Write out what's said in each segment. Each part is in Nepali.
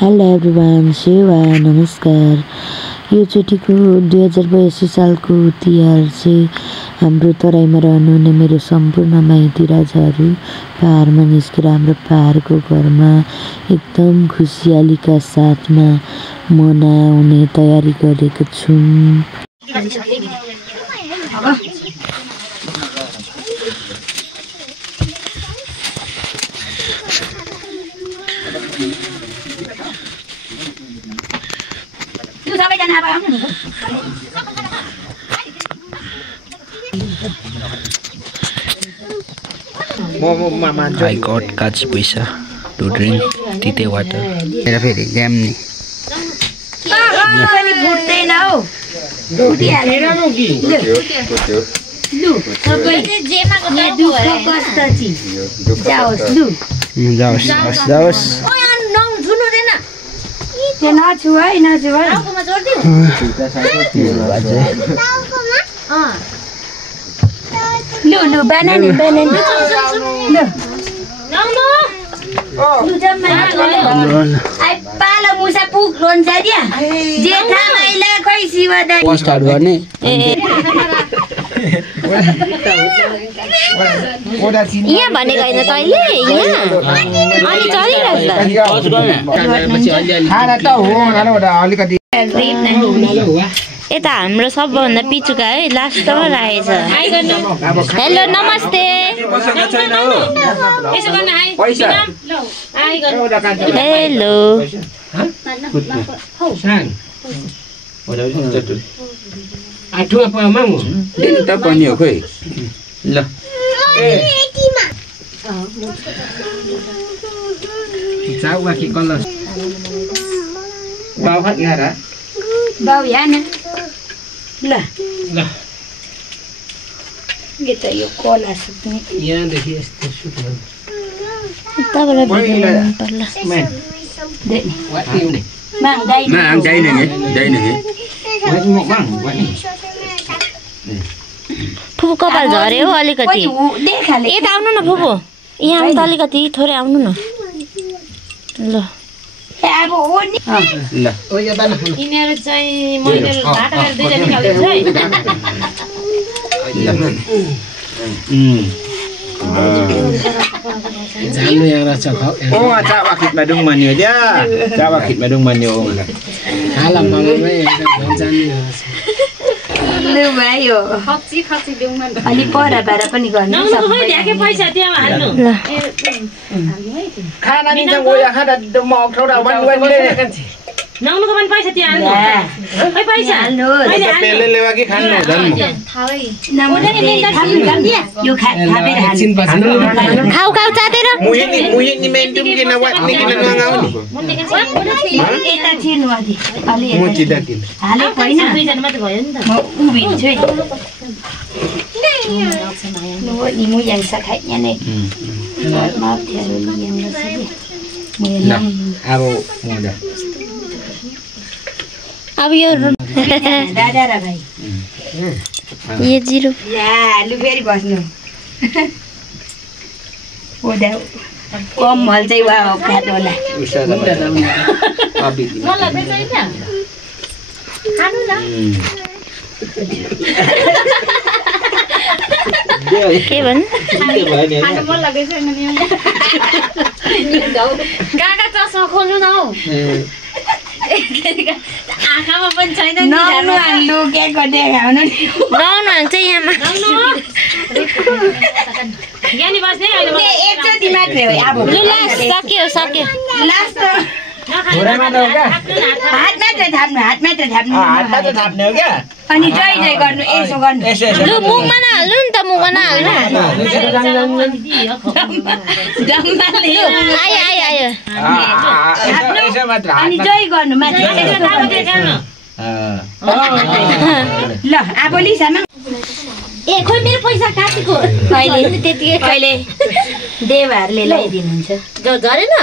हेलो एभ्रिवान, सेवा नमस्कार। यो चोटिको 2082 सालको तिहार चाहिँ हाम्रो तराईमा रहनुहुने मेरो सम्पूर्ण माइती राजाहरू पहाडमा निस्केर हाम्रो पहाडको घरमा एकदम खुसियालीका साथमा मनाउने तयारी गरेको छौँ। I got God's पैसा to drink tite water. मेरा फेरि गेम नि पनि फुट्दैन हौ फुटिहाल्यो लु सबै जेमा दुःख कष्ट छि जाओस् लु जाओस् ओय नौ झुनुदैन त्यो नछु है टाउकोमा जोड्दिउ लु बनानी लु पालो मुसा पुग रोन्छ दिया जेठा माइला खै शिवदानी स्टार्ट गर्ने यहाँ भनेको होइन तैँले यहाँ अनि चलिरहेछ यता हाम्रो सबभन्दा पिचुका है लास्टमा राखेछ। हेलो नमस्ते हेलो पनि हो खोइ ल बाउ यहाँ न ल के त यो कोला सुत्ने यहाँदेखि यस्तो सुत्नु उताबाट भिडियो बनाउनु पर्ला। फुपू कपाल झऱ्यो हौ अलिकति यता आउनु न फुपू यहाँ आउनु त अलिकति थोरै आउनु न ल अब हो नि ल यिनीहरू चाहिँ मैले भाटा दुईटा निकाल्छु है जान्नु यहाँ रहेछ चाबा खिटमा डुङ मान्यो क्या चाबा खिटमा डुङ मान्यो हाला मगरमै एकदम जान्नु रहेछ लु भाइ हो खच्ची देऊ मन अलि परा बारा पनि गर्नु ढ्याके पैसा त्यहाँ हाल्नु खाना नि त गोया खादा म ठौरा वन नौनुको पनि पैसा त्यहाँ हाल्नु खै पैसा हाल्नु पेले लेवा कि खानु हुँदैन यो खाबेर हाल्नु खाऊ चातेर मुही नि मेन्टुम कि नवा नि किन नगाउ नि एता छिर्नु आदि अलि म चिदा किन हाले हैन दुईजना मात्र भयो नि त म उभिन्छु है लो नि मु यांसा खाइ यहाँ नै म थेरो नि यांसा अब मोडा अब यो दादा र भाइ ये जिरो ला लु फेरि बस्नु ओदा कम हल चाहिँ वा खातो होला मलाई चाहिँ छैन खानु न के भन् खानु मन लाग्दै छैन नि काका चस्मा खोल्नु न हौ आँखामा पनि छैन नि नौनु हाल्नु के गर्दै खाउनु नि नौनु हाल्छ यहाँमा यहाँ नि बस्ने अहिले एकचोटि मात्रै हो अब लु लास्ट सक्यो लास्ट हात मात्र थाप्नु हो क्या अनि जय गर्नु यसो गर्नु लु मुखमा नहाल्नु नि त मुखमा नहाल्नु आयो अनि जय गर्नु माथि ल अब लिसामा ए खोइ मेरो पैसा काटेको कहिले देवहरूले ल्याइदिनुहुन्छ झरेन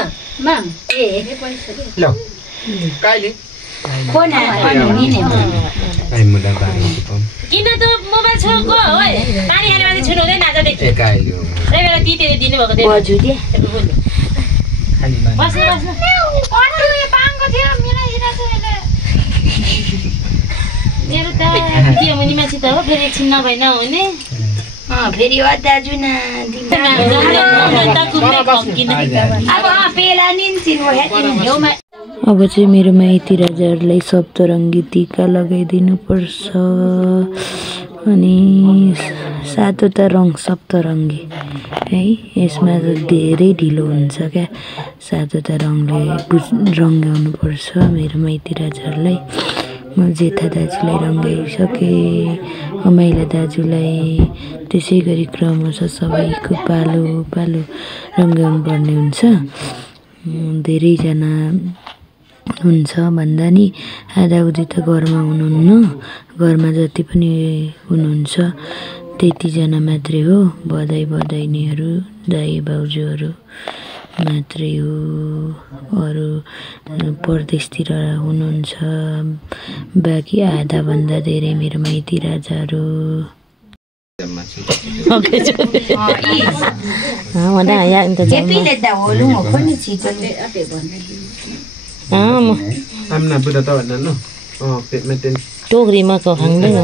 माम ए ल कहिले फोन नि किन त मोबाइल छोको ओए पानी हाले माथि छुनु हुँदैन आज देखि एकाइलो त्यही बेला दिनु भएको थियो बजु दे बस्नु मसित हो फेरि एकछिन नभए नहुने फेरि दाजु न पेला नि अब चाहिँ मेरो माइती राजाहरूलाई सप्तरङ्गी टीका लगाइदिनु पर्छ अनि सातवटा रङ सप्तरङ्गी है यसमा त धेरै ढिलो हुन्छ क्या सातवटा रङले रङ्गाउनु पर्छ मेरो माइती राजाहरूलाई म जेठा दाजुलाई रङ्गाइसकेँ माइला दाजुलाई त्यसै गरी क्रमशः सबैको पालो पालो रङ्गाउनु पर्ने हुन्छ धेरैजना हुन्छ भन्दा नि आधाउधी त घरमा हुनुहुन्न घरमा जति पनि हुनुहुन्छ त्यतिजना मात्रै हो बधाइनीहरू दाइ भाउजूहरू मात्रै हो अरू परदेशतिर हुनुहुन्छ बाँकी आधाभन्दा धेरै मेरो माइती राजाहरू टोकरीमा खाँदैन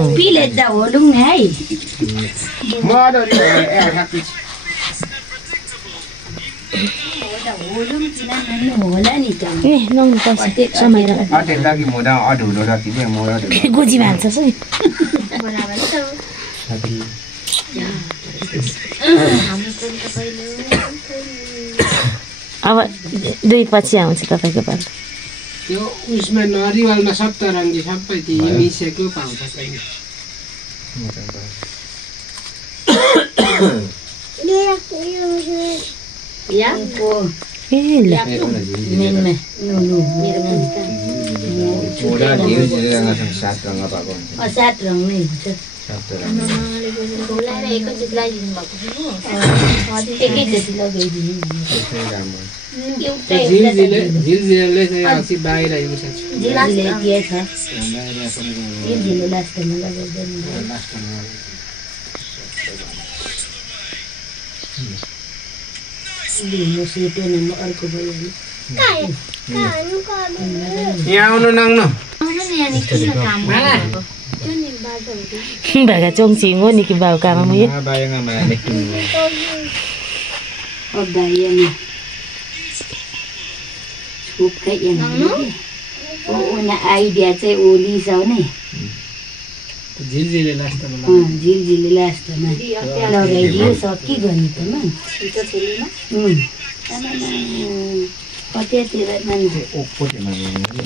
गोजी भान्छ अब दुई पछि आउँछ तपाईँको पालो त्यो उसमा नरिवलमा सप्तरङ्गी सबै मिसेको पाउँछ सात रङ नै हुन्छ झिलझिलले चाहिँ अस्ति बाहिर यहाँ आउनु नाङ्नु भागा चोङचिङ हो नि कि बाउ कामा मुयो आइडिया चाहिँ ओलिसाउने झिलझिले लास्टमा लगाइदियो सकि गर्ने त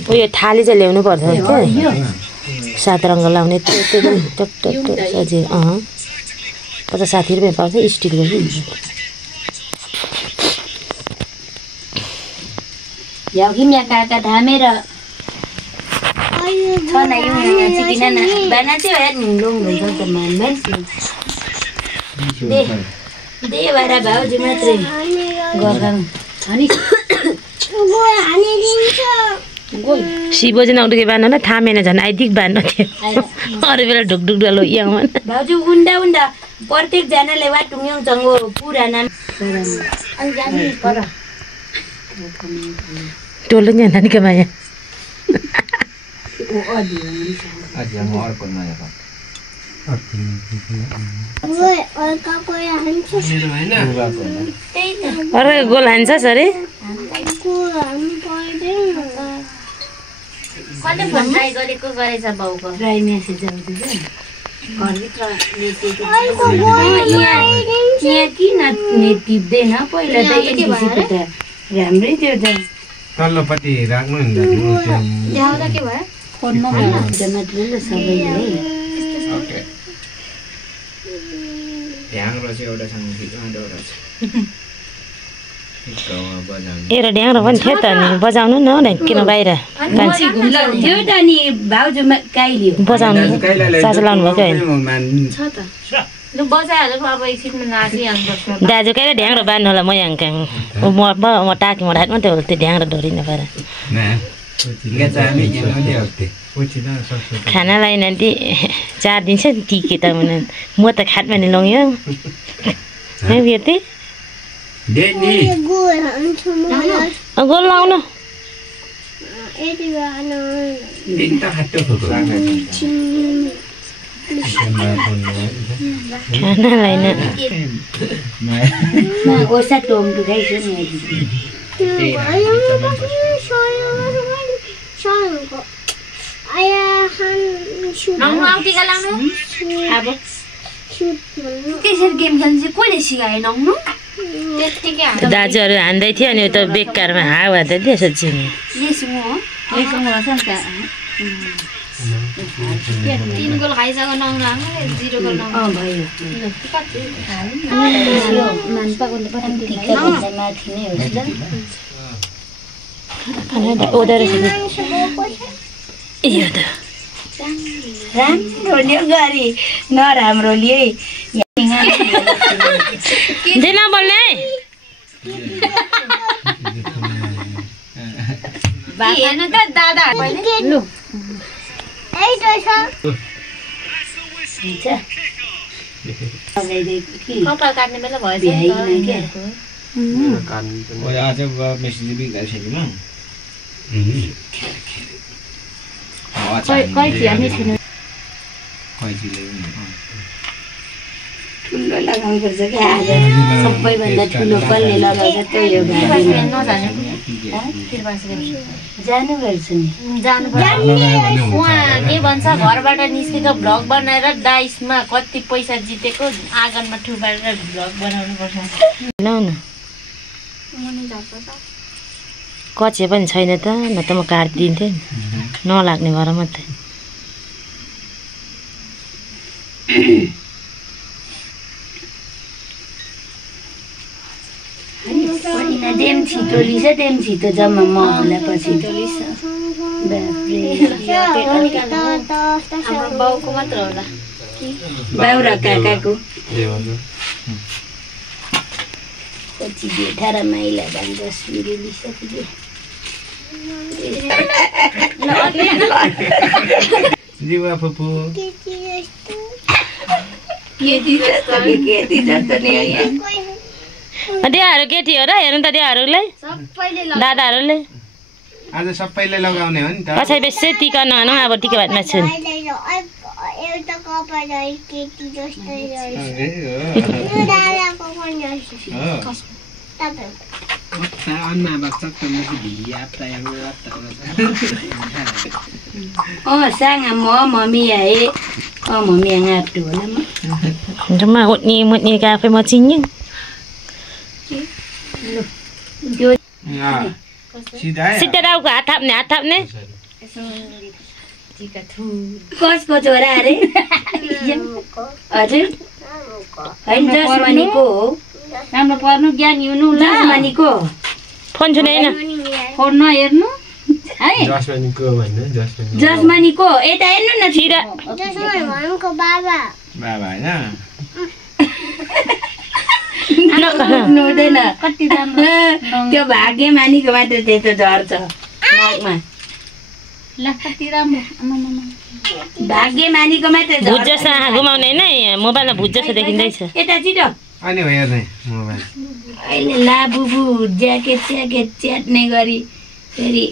उयो थाली चाहिँ ल्याउनु पर्छ सात रङ्ग लाउने सजिलो कता 60 रुपियाँ पाउँछ स्टिलको याउकिम्या काका धामेर छना यु चिकिना ना बाना चाहिँ हेर्नु लुङ हुन्छ त मान्दैन दे बारा भाउजू मात्रै गर्छन् अनि शिवजी नउठे बान्नु न थामेन झन् आइदिक बान्नु थियो अरू बेला ढुकढुक डलो यहाँ भाउजू उन्डा प्रत्येक जनाले वा टुङ्यौ चङ्गो पुरा नाम टोलो नि नानी के माया अरे गोल हान्छ सरे कले फोन ट्राई गरेको गरेछ बाउको ट्राई मेसेज आउँछ घरभित्र यहाँ किन नेट टिप्दैन पहिला त एनसीको त राम्रै थियो त तल्लोपट्टि राख्नु नि ल्याउँदा के भयो फोनमा हुन्छ मात्रै ल सबैले ओके ढ्याङ्ग्रो चाहिँ एउटा सँग एउटा छ एरो ढ्याङ्ग्रो पनि थियो त नि बजाउनु न किन बाहिर त्यो त नि भाउजू काइली बजाउनु चाचा लाउनु भएको होइन दाजु कहिले ढ्याङ्ग्रो बान्नु होला म यहाँ म टाँकीमा ढाट मात्रै होला त्यो ढ्याङ्ग्रो ढोरिन पाएर खानालाई नाति 4 दिन चाहिँ टिके त म त खाटमा नि लग्यो यति गोल लाउनु खानालाई न ओसा टोम दुखाइछु नि अब त्यसरी गेम खेल्नु चाहिँ कसले सिकायो नङ्नु दाजुहरू हान्दै थियो अनि उता बेकारमा हावा त दियो सोच्छु नि लेसुङ हो लेसुङ हो नि त 3 गोल खाइसक्यो नङ्नु 0 गोल नङ्नु भयो मान्छेको माथि नै हो ओदर यो त राम्रो न्यु गरी नराम्रो लिए जेना बोल्ने हेर्नु त दादा लु कपाल काट्ने बेला भएछ ठुलो लगाउनुपर्छ क्या आज सबैभन्दा ठुलो कसले लगाउँछ त्यही हो जानुपर्छ नि उहाँ के भन्छ घरबाट निस्केको भ्लग बनाएर डाइसमा कति पैसा जितेको आँगनमा ठुबारेर भ्लग बनाउनु पर्छ ल न कचे पनि छैन त न त म काटिदिन्थेँ नलाग्ने भएर मात्रै डेम छिटो लिन्छ डेम छिटो जम्मा महला पछि बाउको मात्र होला बाउ र काकाको पछि 18 माइला दाम 10 बिरे लिसक्यो जीवा फुपू देहाहरू केटी हो र हेर्नु त देहाहरूलाई दादाहरूले आज सबैले लगाउने हो नि त कसै बेसी टिका नहानु अब टिका भातमा छु एउटा कपाल केटी जस्तै दादाको पनि sanga mami ai mami ngap tu lắm cuma hutni cà phê mà chín nhưng Xích đâu cả thập nè Kos ko chora re हजुर हैन जसमानीको राम्रो पर्नु ज्ञान हुनु ल जसमानीको फोन छुने हैन फोन नहेर्नु है जसमानीको यता हेर्नु न छिरा जसमानीको बाबा हैन नहुँदैन कति राम्रो त्यो भाग्यमानीको मात्र त्यस्तो झर्छ नाकमा ल कति राम्रो भाग्यमानीको मात्र भुज जस्तो आँखा घुमाउने हैन मोबाइलमा भुज जस्तो देखिँदैछ यता छिटो अनि हो हेर्ने मोबाइल अहिले ला बुबु ज्याकेट च्याट्ने गरी फेरि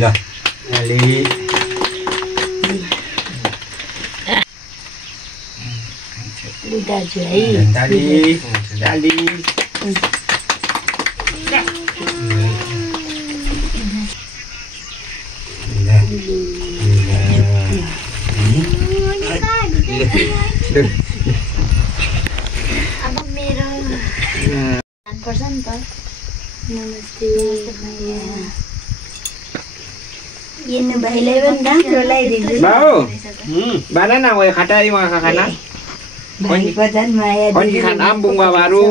ल अलि दाजु है डाली अब मेरो पर्छ नि त नमस्ते येन भाइलाई पनि राम्रो लगाइदिन्छु बाउ बाना ना वो खटाई वहाँ खाना भाइको झन् माया कौन खान आम बुंगा बारू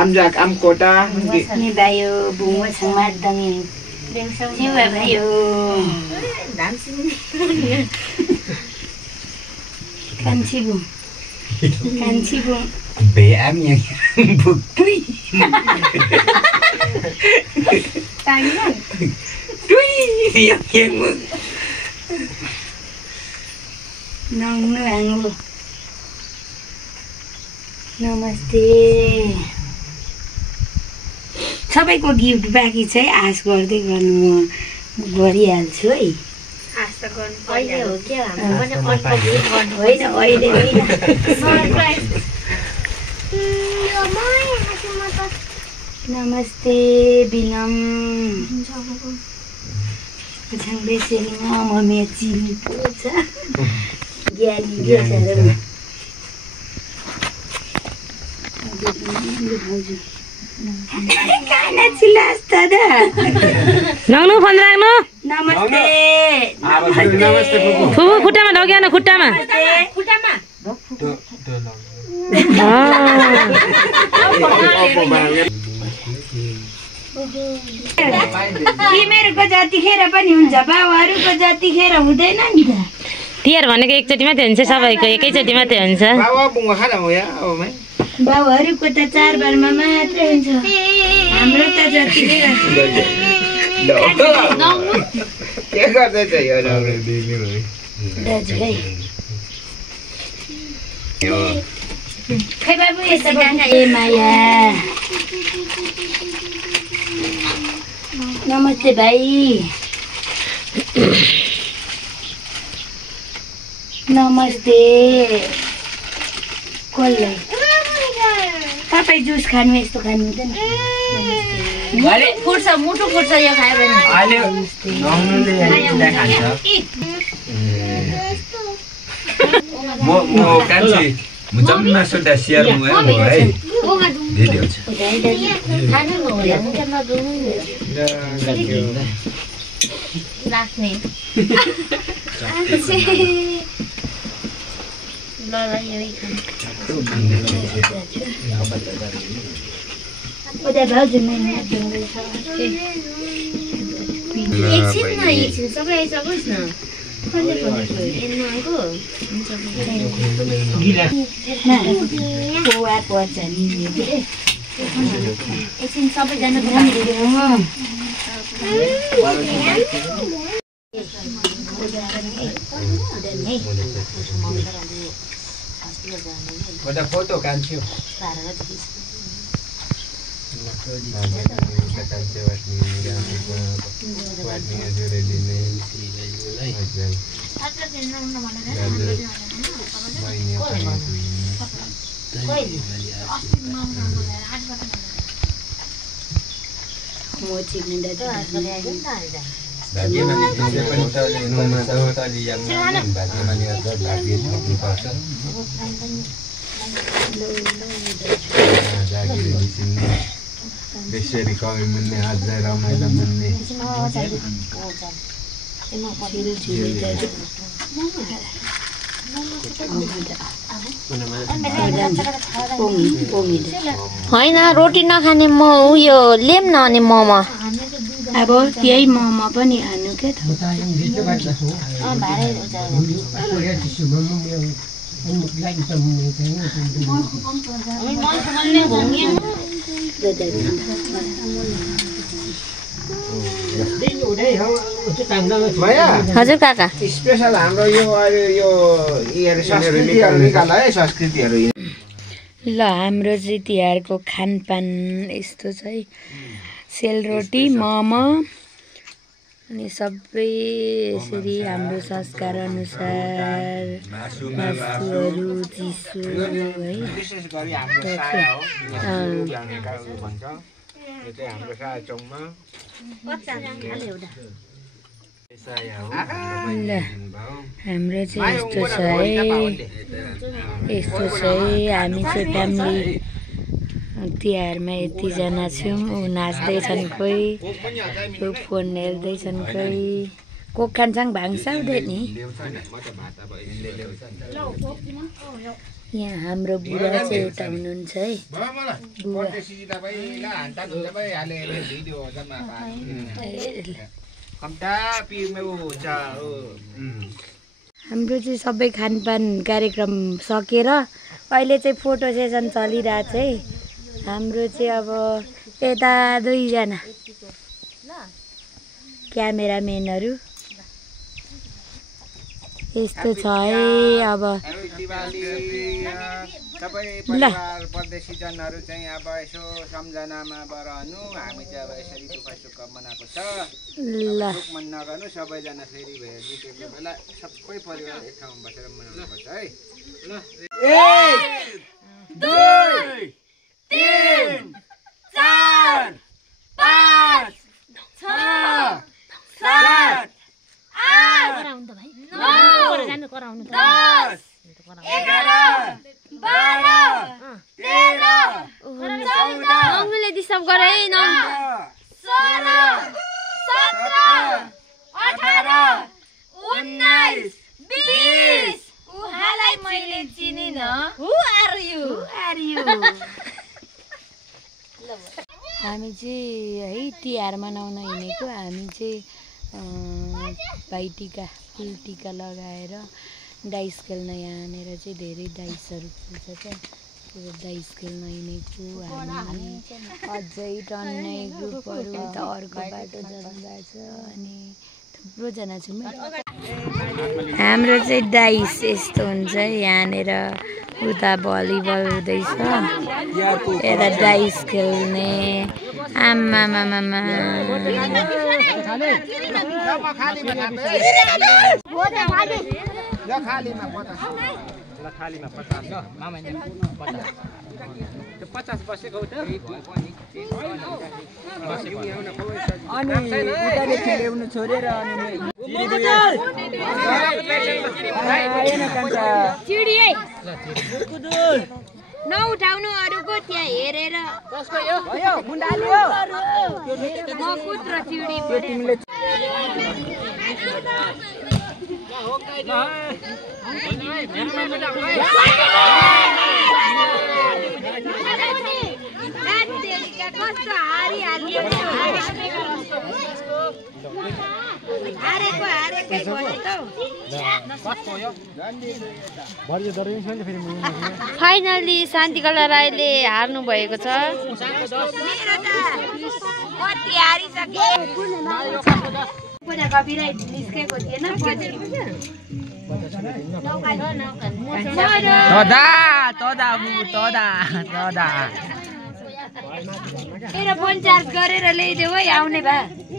आम जाक आम कोटा नि भाइयो बुङो छमा दङि सिवा भाइयो कान्छी बुङ बे आम yang bukui tui yang नङनु आङु नमस्ते सबैको गिफ्ट बाँकी छ है, आश गर्दै गर्नु म गरिहाल्छु है। अहिले हो के हाम्रो पनि अर्को गिफ्ट गर्नु होइन अहिले होइन। सरप्राइज। नमस्ते बिनम बेसेरीमा मम्मी चिनी पो छ ज्ञानी बेसेर खाना चिल्लास त नग्नु फोन राख्नु। नमस्ते फुफु खुट्टामा ढोक्या न खुट्टामा। तिमीहरूको जतिखेर पनि हुन्छ, बाबुहरूको जतिखेर हुँदैन नि त। तिहार भनेको एकचोटि मात्रै हुन्छ, सबैको एकैचोटि मात्रै हुन्छ। बाबुहरूको त चाडबाडमा मात्रै हुन्छ, हाम्रो त जतिखेर। के गर्दैछ यो दाजु है खै बाबु यस्तो गाना। ए माया नमस्ते भाइ। नमस्ते कसलाई? तपाईँ जुस खानु यस्तो खानु हुँदैन। फुट्छ मुटु फुट्छ यो खायो भने। म जम्मा सुन्दा सेयर म है भिडियो छ राख्ने ल यही खानु। एकछिन सबै आइसकोस् न। एकछिन सबैजना फोटो कान्छु बेसरी कवि मुन्ने अझै रमाइलो मुन्ने होइन रोटी नखाने म उयो लेम न अनि मोमो। अब त्यही मोमो पनि खानु के त। हजुर काका स्पेशल हाम्रो यो संस्कृतिहरू निकाल है संस्कृतिहरू। ल हाम्रो चाहिँ तिहारको खानपान यस्तो छ है। सेलरोटी मोमो अनि सबै यसरी हाम्रो संस्कार अनुसार मासुहरू चिसो है। विशेष गरी हाम्रो साया हो भन्छ यो चाहिँ हाम्रो साया चौकमा ल हाम्रो चाहिँ यस्तो छ है। यस्तो छ है हामी चाहिँ फ्यामिली तिहारमा यतिजना छौँ। ऊ नाच्दैछन्, कोही फोन हेर्दैछन्, कोही कोक खान्छन्, भाङ साउदैन नि। यहाँ हाम्रो बुढा चाहिँ एउटा हुनुहुन्छ है। हाम्रो चाहिँ सबै खानपान कार्यक्रम सकेर अहिले चाहिँ फोटो सेसन चलिरहेछ है। हाम्रो चाहिँ अब यता दुईजना क्यामेराम्यानहरू यस्तो छ है। अब सबै परिवार परदेशीजनहरू चाहिँ अब यसो सम्झनामा रहनु हामी चाहिँ अब यसरी दुःख सुख मनाएको छ दुःख मन नगर्नु सबैजना फेरि भेटेको बेला सबै परिवार एक ठाउँमा बसेर मनाउनु पर्छ है ल 1 2 3 4 5 6 7 8 9 10 11 नङले डिस्टर्ब गरे न 16 17 18 19 20 उहाँलाई मैले चिनिन हु आर यु हामी चाहिँ है तिहार मनाउन हिँडेको हामी चाहिँ भाइटिका फुल टिका लगाएर डाइस खेल्न यहाँनिर चाहिँ धेरै डाइसहरू खेल्छ क्या त्यो डाइस खेल्न हिँडेको हामी अझै टन्नै ग्रुपहरू त अर्को बाटो जानुभएको छ अनि थुप्रोजना छौँ हाम्रो चाहिँ डाइस यस्तो हुन्छ यहाँनिर उता भलिबल हुँदैछ यता डाइस खेल्ने आमामामामा खालीमा 50 मामा 50 बसेको हो त अनि उताले खेल्नु छोडेर अनि चिडी है नउठाउनु अरूको त्यहाँ हेरेर कसको यो भयो मुन्डाली हो म पुत्र चिडी तिमीले कस्तो हारिहाल्यो हारेकै फाइनली शान्तिकला राईले हार्नु भएको छ मेरो फोन चार्ज गरेर ल्याइदेऊ है आउने भए